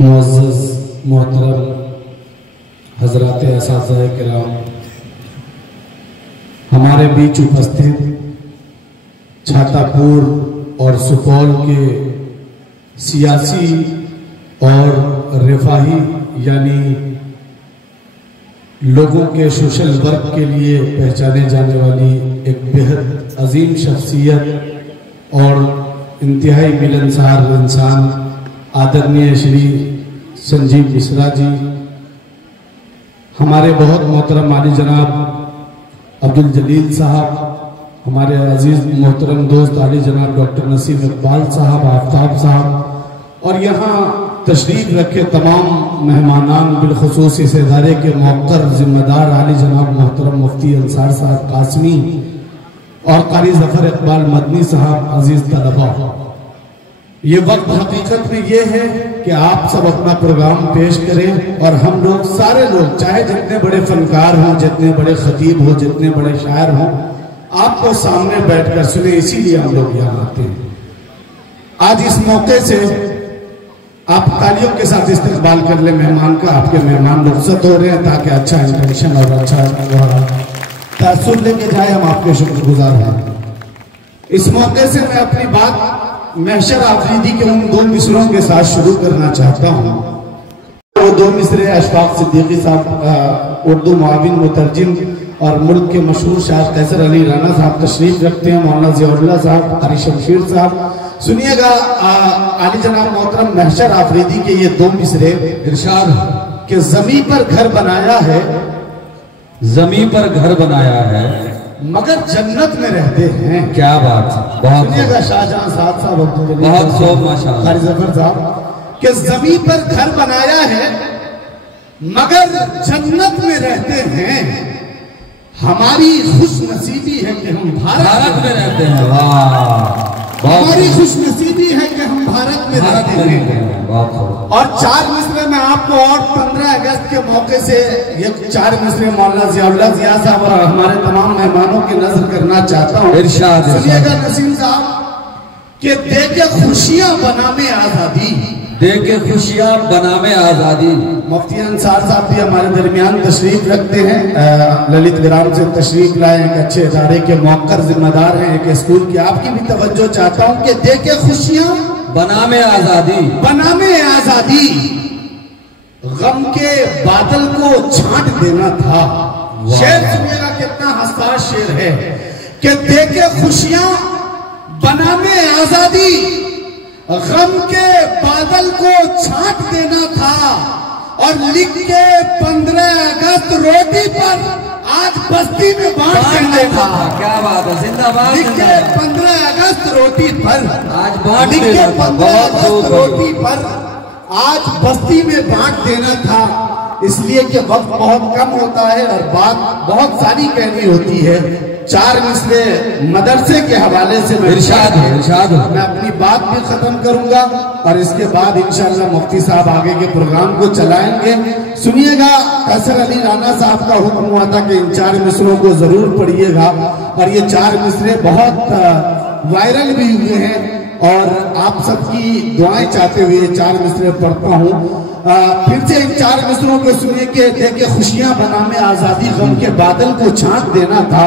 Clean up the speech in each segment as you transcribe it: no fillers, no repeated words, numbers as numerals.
मुअज़्ज़ज़ मोहतरम हज़रात असातिज़ा किराम, हमारे बीच उपस्थित छातापुर और सुपौल के सियासी और रिफाही यानी लोगों के सोशल वर्क के लिए पहचाने जाने वाली एक बेहद अजीम शख्सियत और इंतहाई मिलनसार इंसान आदरणीय श्री संजीव मिश्रा जी, हमारे बहुत मोहतरम आली जनाब अब्दुल जलील साहब, हमारे अजीज मोहतरम दोस्त आली जनाब डॉक्टर नसीम इकबाल साहब, आफ्ताब साहब, और यहाँ तशरीफ रखे तमाम मेहमानान, बिलखुसूस इस इदारे के मौक़र जिम्मेदार आली जनाब मोहतरम मुफ्ती अंसार साहब कासमी और कारी ज़फ़र इकबाल मदनी साहब, अजीज तलबा। ये वक्त हकीकत में ये है कि आप सब अपना प्रोग्राम पेश करें और हम लोग सारे लोग, चाहे जितने बड़े फनकार हों, जितने बड़े खतीब हों, जितने बड़े शायर हों, आपको सामने बैठकर सुने, इसीलिए हम लोग यहाँ आते हैं। आज इस मौके से आप तालियों के साथ इस्तकबाल कर ले मेहमान का। आपके मेहमान रुखसत हो रहे हैं ताकि अच्छा इंटेंशन और अच्छा तासुर लेके जाए, हम आपके शुक्रगुजार हैं। इस मौके से मैं अपनी बात महशर आफरीदी के उन दो मिसरों के साथ शुरू करना चाहता हूँ। वो दो मिसरे अशफाक सिद्दीकी साहब, उर्दू मुआविन मुतरजिम और मुल्क के मशहूर शायर कैसर अली राना साहब तशरीफ रखते हैं, मौलाना ज़ियाउल्लाह साहब, कारी शमशीर साहब। सुनिएगा, आली जनाब मोहतरम महशर आफरीदी के ये दो मिसरे इरशाद कि ज़मीं पर घर बनाया है, ज़मीं पर घर बनाया है मगर जन्नत में रहते हैं। क्या बात है, बहुत सुनिएगा शाहजहां साहब, बहुत खूब माशाअल्लाह, कारी ज़फ़र साहब कि ज़मीं पर घर बनाया है मगर जन्नत में रहते हैं। हमारी खुश नसीबी है कि हम भारत में रहते हैं। वाह, हमारी खुश नसीबी है कि हम भारत में रहते हैं। और चार मिसरे में आपको और 15 अगस्त के मौके से ये चार मिसरे मौलाना ज़ियाउल्लाह ज़िया साहब और हमारे तमाम मेहमानों की नजर करना चाहता हूँ। सुनिएगा नसीम साहब कि दे के खुशियां बनामे आजादी, दे के खुशियां बनामे आजादी। मुफ्ती अंसार साहब भी हमारे दरमियान तशरीफ रखते हैं, ललित विराम से तशरीफ लाए, एक अच्छे इदारे के मौक़र जिम्मेदार हैं, एक स्कूल की। आपकी भी तवज्जो चाहता हूँ कि दे के खुशियां बनामे आजादी, बनामे आजादी, गम के बादल को छांट देना था। शेर सुनिएगा, कितना हसास शेर है कि दे के खुशियां बनामे आजादी, गम के बादल को छांट देना था, और लिख के 15 अगस्त रोटी पर आज बस्ती में बांट देना था। क्या बात है, जिंदाबाद। लिख के 15 अगस्त रोटी पर आज बांट लिख के 15 अगस्त रोटी पर आज बस्ती में बांट देना था। इसलिए कि वक्त बहुत कम होता है और बात बहुत सारी कहनी होती है। चार मिसरे मदरसे के हवाले से मैं अपनी बात भी खत्म करूंगा और इसके बाद इंशाअल्लाह मुफ्ती साहब आगे के प्रोग्राम को चलाएंगे। सुनिएगा, कैसर अली राना साहब का हुक्म हुआ था कि इन चार मिसरों को जरूर पढ़िएगा और ये चार मिसरे बहुत वायरल भी हुए हैं और आप सबकी दुआएं चाहते हुए ये चार मिसरे पढ़ता हूँ। फिर से इन चार मिसरों को सुनिए कि देखे खुशियां बनामे आजादी, गम के बादल को छांट देना था,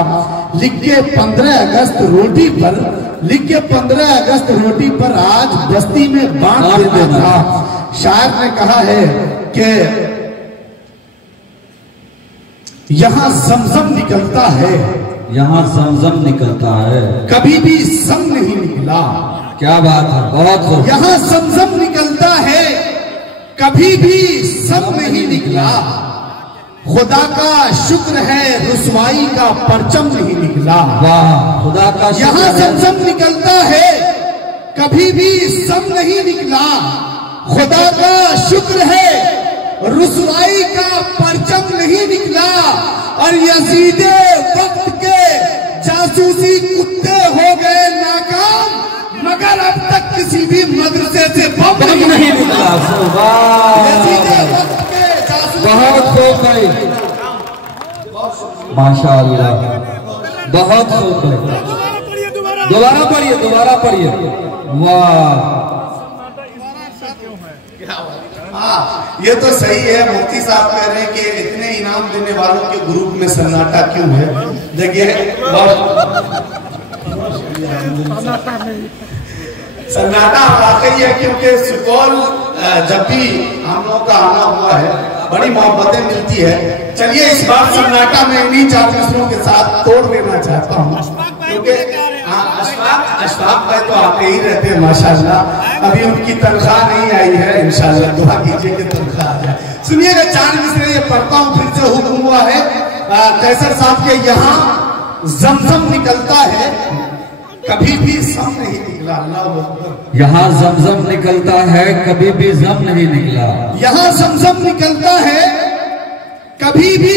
लिख के 15 अगस्त रोटी पर, लिख के 15 अगस्त रोटी पर आज बस्ती में बांट देना था। शायर ने कहा है कि यहाँ ज़मज़म निकलता है, यहाँ ज़मज़म निकलता है, कभी भी सम नहीं निकला। क्या बात है, बहुत खूब। यहाँ ज़मज़म निकलता है, कभी भी सम नहीं निकला। खुदा का शुक्र है, रुसवाई का परचम नहीं निकला। वाह, खुदा का शुक्र। यहाँ ज़मज़म निकलता है, कभी भी सम नहीं निकला। खुदा का शुक्र है, रुसवाई का परचम नहीं निकला। और यजीदे वक्त के जासूसी कुत्ते हो गए नाकाम, मगर अब तक किसी भी मदरसे से बम नहीं निकला। बहुत खूब भाई, माशाअल्लाह, बहुत खूब भाई। दोबारा पढ़िए, दोबारा पढ़िए। वाह, हाँ, ये तो सही है। मुफ्ती साहब कह रहे हैं कि इतने इनाम देने वालों के ग्रुप में सन्नाटा क्यों है। देखिए सन्नाटा वाकई है, क्योंकि सुपौल जब भी हम लोग का आना हुआ है बड़ी मोहब्बतें मिलती है। चलिए इस बार सन्नाटा में इन्हीं चार मिसरों के साथ तोड़ देना चाहता हूँ, क्योंकि अशफाक भाई तो आते ही रहते हैं माशाल्लाह। अभी उनकी तनख्वाह नहीं आई है, इंशाल्लाह दुआ कीजिए कि तनख्वाह आ जाए। सुनिएगा चार मिसरे ये पढ़ता हूँ, फिर से हुक्म हुआ है कैसर साहब के यहाँ जमजम निकलता है कभी भी सम नहीं निकला। अल्लाह यहाँ जमजम निकलता है कभी भी जम नहीं निकला। यहाँ जमजम निकलता है कभी भी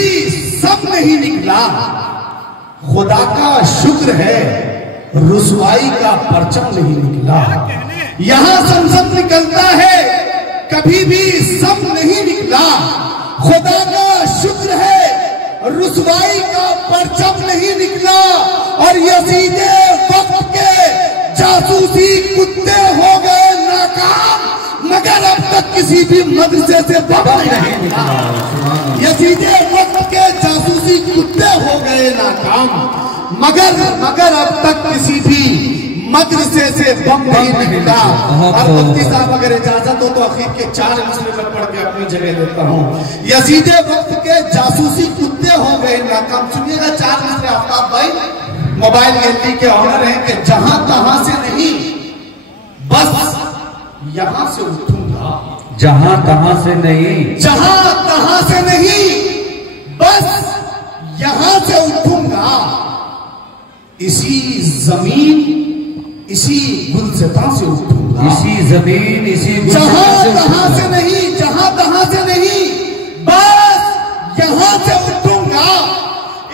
सम नहीं निकला। खुदा का शुक्र है रुसवाई का परचम नहीं निकला। यहाँ जमजम निकलता है कभी भी सम नहीं निकला। खुदा का शुक्र है रुसवाई का परचम नहीं निकला। और यजीदे वक्त के जासूसी कुत्ते हो गए नाकाम, मगर अब तक किसी भी मदरसे से बम नहीं निकला। यजीदे वक्त के जासूसी कुत्ते हो गए नाकाम, मगर अब तक किसी भी मदरसे से बम नहीं निकला। और मुफ्ती साहब अगर इजाजत हो तो आखिर के चार मसले में पढ़ के अपनी जगह लेता हूँ। यजीदे वक्त के जासूसी कुत्ते हो गए नाकाम। सुनिएगा चार मसले। आफ्ताब भाई मोबाइल गैलरी के ऑनर हैं कि जहां तहां से नहीं, बस यहां से उठूंगा। जहां तहां से नहीं, जहां तहां से नहीं, बस यहां से उठूंगा। इसी जमीन इसी गुलसिता से उठूंगा। इसी जमीन इसी जहां तहां से नहीं, जहां तहां से नहीं, बस यहां से उठूंगा।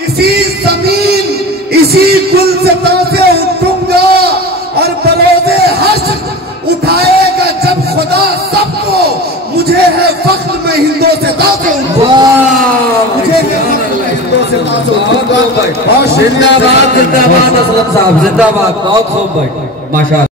इसी जमीन इसी गुलसिता से उठूंगा। और बरोज़े हश्र उठाएगा जब खुदा सबको, मुझे है फख्र में हिंदोस्तां से उठूंगा। मुझे है फख्र में हिंदोस्तां से उठूंगा। जिंदाबाद जिंदाबाद असलम साहब जिंदाबाद। बहुत खूब भाई माशाअल्लाह।